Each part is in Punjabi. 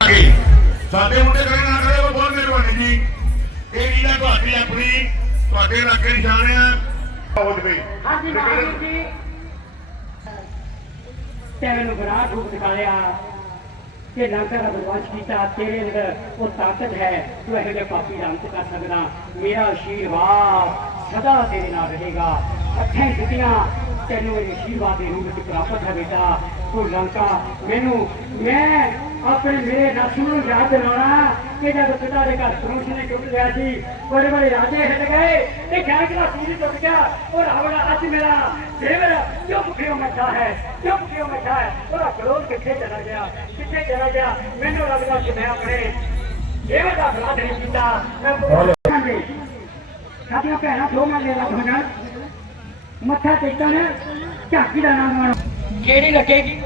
ਅੱਗੇ ਸਾਡੇ ਮੁੰਡੇ ਕਰੇ ਨਾ ਕਰੇ ਉਹ ਬਹੁਤ ਮਿਹਰਬਾਨੀ ਜੀ। ਇਹ ਨੀਲਾ ਤੁਹਾਡੀ ਆਪਣੀ ਤੁਹਾਡੇ ਇਲਾਕੇ ਦੀ ਸ਼ਾਨ ਆ ਹੋ ਜਵੇ ਹਾਂਜੀ ਮਹਾਰਾਜ ਜੀ। ਤੇਰੇ ਨੂੰ ਬੜਾ ਰੂਪ ਦਿਖਾਇਆ ਕਿ ਲੰਕਾ ਦਾ ਵਿਵਾਸ ਕੀਤਾ ਤੇਰੇ ਅੰਦਰ ਉਹ ਤਾਕਤ ਹੈ, ਤੂੰ ਇਹੋ ਜਿਹੇ ਪਾਪੀ ਦਾ ਅੰਤ ਕਰ ਸਕਦਾ। ਮੇਰਾ ਆਸ਼ੀਰਵਾਦ ਸਦਾ ਤੇਰੇ ਨਾਲ ਰਹੇਗਾ। ਅੱਠਾਂ ਦਿੱਤੀਆਂ ਤੈਨੂੰ ਇਹ ਆਸ਼ੀਰਵਾਦ ਦੇ ਰੂਪ ਵਿੱਚ ਪ੍ਰਾਪਤ ਹੈ ਬੇਟਾ। ਤੂੰ ਲੰਕਾ, ਮੈਨੂੰ, ਮੈਂ ਆਪਣੇ ਮੇਰੇ ਨਸਲ ਨੂੰ ਯਾਦ ਦਿਲਾਉਣਾ ਕਿ ਜਦ ਪਿਤਾ ਦੇ ਘਰ ਸਰੂਸ਼ ਨੇ ਟੁੱਟ ਗਿਆ ਸੀ, ਬੜੇ ਬੜੇ ਰਾਜੇ ਹਿੱਟ ਗਏ ਤੇ ਖੈਰ ਦਾ ਸੀਰੀ ਟੁੱਟ ਗਿਆ, ਉਹ ਰਾਵਣ ਅੱਜ ਮੇਰਾ, ਦੇਵਰ ਚੁੱਪ ਕਿਉਂ ਮੱਠਾ ਹੈ? ਚੁੱਪ ਕਿਉਂ ਮੱਠਾ ਹੈ? ਉਹਦਾ ਕ੍ਰੋਧ ਕਿੱਥੇ ਚਲਾ ਗਿਆ? ਕਿੱਥੇ ਚਲਾ ਗਿਆ? ਮੈਨੂੰ ਲੱਗਦਾ ਕਿ ਮੈਂ ਆਪਣੇ ਦੇਵਰ ਦਾ ਅਪਰਾਧ ਨਹੀਂ ਕੀਤਾ। ਮੈਂ ਬਹੁਤ ਸਾਡੀਆਂ ਭੈਣਾਂ ਦੋ ਮੈਂ ਲੈ ਲਾ ਮੱਥਾ ਟੇਕਣ। ਝਾਕੀ ਦਾ ਨਾਮ ਮਾਣੋ ਕਿਹੜੀ ਲੱਗੇਗੀ?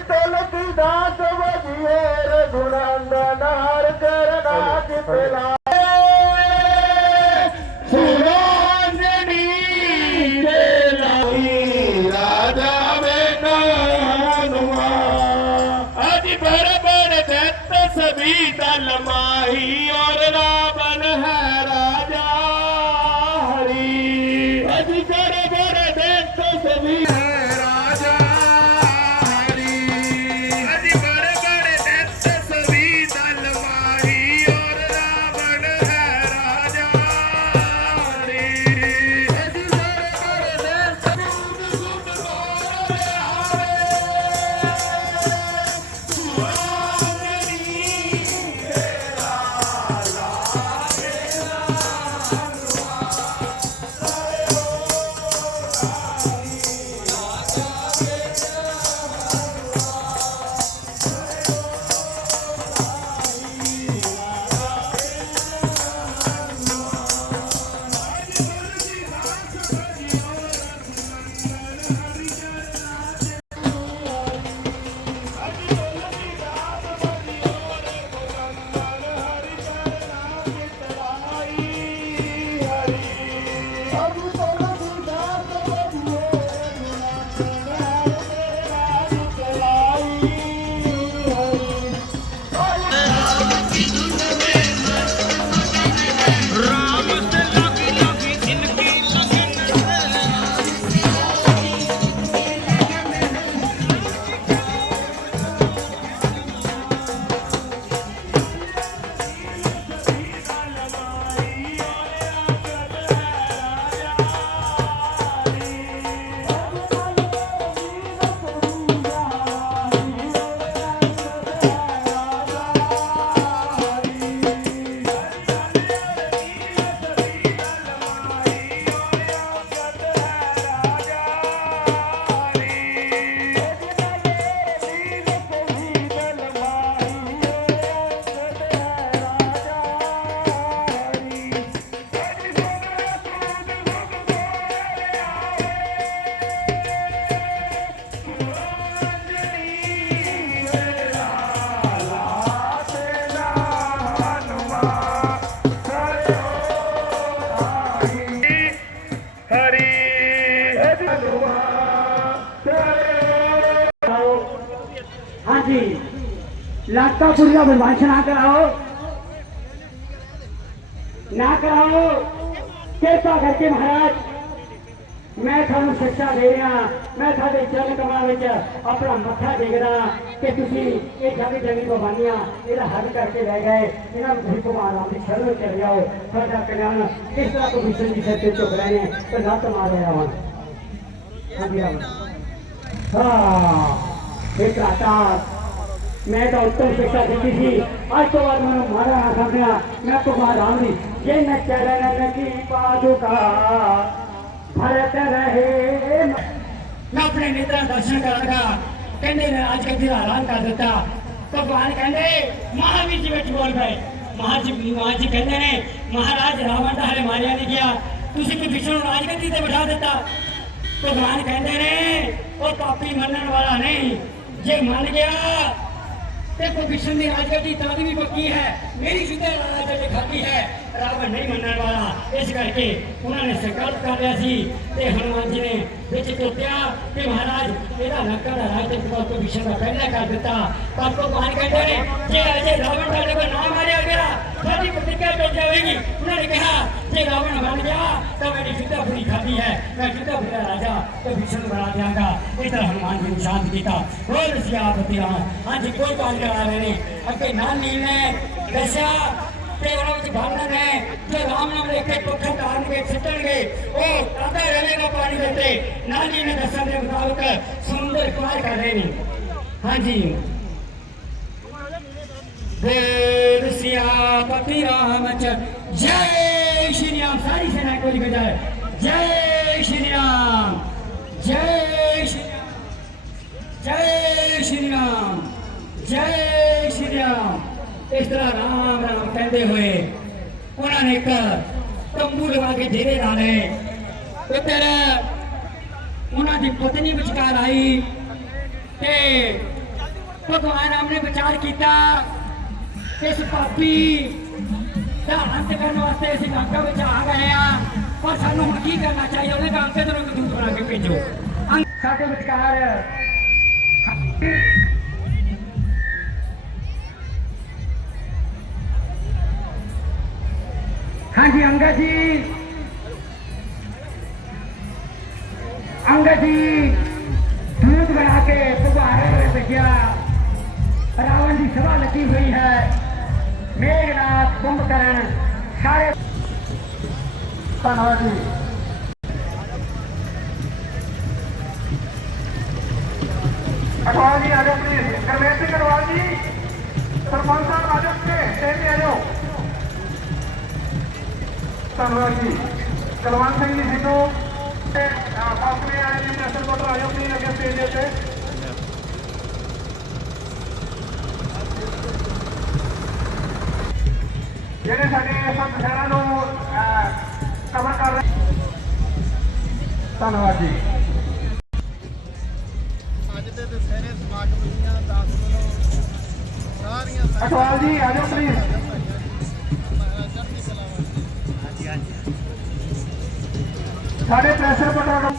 तलकी दास वजिये रघुनंदन. लाता पुरिया बदमाश ना कराओ ना कराओ कृपा करके महाराज ਮੈਂ ਤੁਹਾਨੂੰ ਸਿੱਖਿਆ ਦੇ ਰਿਹਾ ਮੈਂ ਤੁਹਾਡੇ ਚਰਨ ਕਮਲਾਂ ਵਿੱਚ ਆਪਣਾ ਮੱਥਾ ਟੇਕਦਾ ਕਿ ਤੁਸੀਂ ਇਹ ਜਗ ਜਗੀ ਬਿਮਾਰੀਆਂ ਇਹਦਾ ਹੱਲ ਕਰਕੇ ਲੈ ਗਏ ਇਹਨਾਂ ਨੂੰ ਤੁਸੀਂ ਭਗਵਾਨ ਰਾਮ ਦੀ ਸ਼ਰਨ ਵਿੱਚ ਜਾਓ ਤੁਹਾਡਾ ਕਲਿਆਣ ਇਸ ਤਰ੍ਹਾਂ ਤੋਂ ਵਿਸ਼ਨ ਦੀ ਸਿਰ ਤੇ ਝੁਕ ਰਹੇ ਨੇ ਤੇ ਲੱਤ ਮਾਰ ਰਿਹਾ ਹਾਂ ਹਾਂਜੀ ਰਾਮ ਹਾਂ ਇਹ ਕਾਟਾ मैं तो डॉक्टर शिक्षा दी थी। आज तो मैं मारा ना समझा मैं तो ये बाजू का भरत रहे। मैं अपने नेत्र दर्शन कहने ने आज का दिन आराम कर देता। तो बाहर कहने, महावीर जी बैठ बोल गए महाजी महाजी कहने ने महाराज रावण का हरे मारिया नहीं किया। तुझे तो विष्णु राज गति से बैठा देता। तो भगवान कहते ने वो पापी मरने वाला नहीं, ये मान गया। ਤੇ ਕੋ ਵਿਸ਼ਨ ਦੀ ਰਾਜਗੱਦੀ ਤਾਂ ਵੀ ਪੱਕੀ ਹੈ। ਮੇਰੀ ਸਿੱਧੇ ਰਾਜਗੱਦੀ ਖਾਦੀ ਹੈ, ਰੱਬ ਨਹੀਂ ਮੰਨਣ ਵਾਲਾ। ਇਸ ਕਰਕੇ ਉਹਨਾਂ ਨੇ ਸੰਕਲਪ ਕਰ ਲਿਆ ਸੀ ਤੇ ਹਨੂਮਾਨ ਜੀ ਨੇ ਵਿੱਚ ਟੋਟਿਆ ਕਿ ਮਹਾਰਾਜ, ਇਹਦਾ ਲੱਕਾ ਦਾ ਰਾਜ ਤੇ ਕੋ ਵਿਸ਼ਨ ਦਾ ਪਹਿਲਾ ਕਰ ਦਿੱਤਾ। ਪਰ ਭਗਵਾਨ ਕਹਿੰਦੇ ਨੇ, ਜੇ ਅਜੇ ਰਾਵਣ ਦਾ ਕੋਈ ਨਾ ਮਾਰਿਆ ਗਿਆ, ਸਾਡੀ ਪ੍ਰਤੀਕਿਆ ਮਿਲ ਜਾਵੇਗੀ। ਉਹਨਾਂ ਨੇ ਕਿਹਾ, ਜੇ ਰਾਵਣ ਮੰਨ ਗਿਆ, ਤਾਂ ਮੇਰੀ ਸਿੱਧਾ ਪੂਰੀ ਖਾਦੀ ਹੈ। ਮੈਂ ਸਿੱਧਾ ਪੂਰਾ ਰਾਜਾ ਤੇ ਵਿਸ਼ਨ ਬਣਾ ਦਿਆਂਗਾ। ਇਸ ਹਨੂਮਾਨ ਜੀ ਨੂੰ ਸ਼ਾਂਤ ਕੀਤਾ। ਹੋਰ ਸਿਆਪਤੀ ਅੱਜ ਕੋਈ ਕਾਲ ਕਰਾ ਰਹੇ ਨੇ। ਅੱਗੇ ਨਾਲ ਨੀਲ ਨੇ ਦੱਸਿਆ ಕೇವಲ ಒಂದು ಭಾವನೆ ರಾಮನಾಮ ಪಕ್ಷ ಕಾರ್ಮಿಕ ಸಿಟ್ಟನ್ಗೆ ಓ ಕತೆ रहेगा पानी देते। नानी ने दसन के मुताबिक सुंदर कुमार कर रहे हाँ जी। सिया सियापति रामचंद्र जय श्री राम। सारी सेना को लिखा जाए। जय श्री राम। जय श्री राम। जय श्री राम। जय श्री राम। ਇਸ ਤਰ੍ਹਾਂ ਰਾਮ ਰਾਮ ਕਹਿੰਦੇ ਹੋਏ ਉਹਨਾਂ ਨੇ ਇੱਕ ਤੰਬੂ ਲਵਾ ਕੇ ਡੇਰੇ ਲਾ ਲਏ ਉਧਰ ਉਹਨਾਂ ਦੀ ਪਤਨੀ ਵਿਚਕਾਰ ਆਈ ਤੇ ਭਗਵਾਨ ਰਾਮ ਨੇ ਵਿਚਾਰ ਕੀਤਾ ਇਸ ਪਾਪੀ ਦਾ ਅੰਤ ਕਰਨ ਵਾਸਤੇ ਅਸੀਂ ਲੰਕਾ ਵਿੱਚ ਆ ਗਏ ਆ, ਪਰ ਸਾਨੂੰ ਹੁਣ ਕੀ ਕਰਨਾ ਚਾਹੀਦਾ? ਉਹਨੇ ਕਹਾਂ ਤੇ ਤੁਹਾਨੂੰ ਦੂਤ ਬਣਾ ਕੇ ਭੇਜੋ। ਸਾਡੇ ਵਿਚਕਾਰ हाँ जी, अंगद जी। अंगद जी, दूध बना के सुबह आरंभ भैया रावण जी, सभा लगी हुई है। मेघनाथ, कुंभकर्ण, सारे धनबाद जी करवा जी आ जाओ प्लीज़ करवा जी, सरपंच साहब आ जाओ आ जाओ ਧੰਨਵਾਦ ਜੀ। ਕਲਵੰਤ ਸਿੰਘ ਜੀ ਸਿੱਧੂ ਤੇ ਫਾਸਲੇ ਆਏ ਜੀ ਨੈਸ਼ਨਲ ਕੋਟਰ ਆ ਜਾਓ ਪਲੀਜ਼ ਅੱਗੇ ਸਟੇਜ ਦੇ ਉੱਤੇ। ਜਿਹੜੇ ਸਾਡੇ ਸੰਤ ਸ਼ਹਿਰਾਂ ਨੂੰ ਕਵਰ ਕਰ ਰਹੇ ਧੰਨਵਾਦ ਜੀ। ਅੱਜ ਦੇ ਦੁਸਹਿਰੇ ਸਮਾਗਮ ਦੀਆਂ ਦਾਸ ਵੱਲੋਂ ਸਾਰੀਆਂ ਅਟਵਾਲ ਜੀ ਆ ਜਾਓ ਪਲੀਜ਼ ਸਾਡੇ ਪ੍ਰੈਸ਼ਰ ਪਟਾ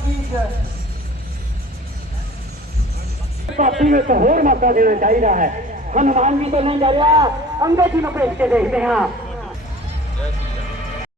ਪਾਪੀ ਨੂੰ ਇੱਕ ਹੋਰ ਮੌਕਾ ਦੇਣਾ ਚਾਹੀਦਾ ਹੈ। ਹਨੂਮਾਨ ਜੀ ਤੋਂ ਨਹੀਂ ਡਰਿਆ। ਅੰਗਦ ਜੀ ਨੂੰ ਭੇਜ ਕੇ ਦੇਖਦੇ ਹਾਂ।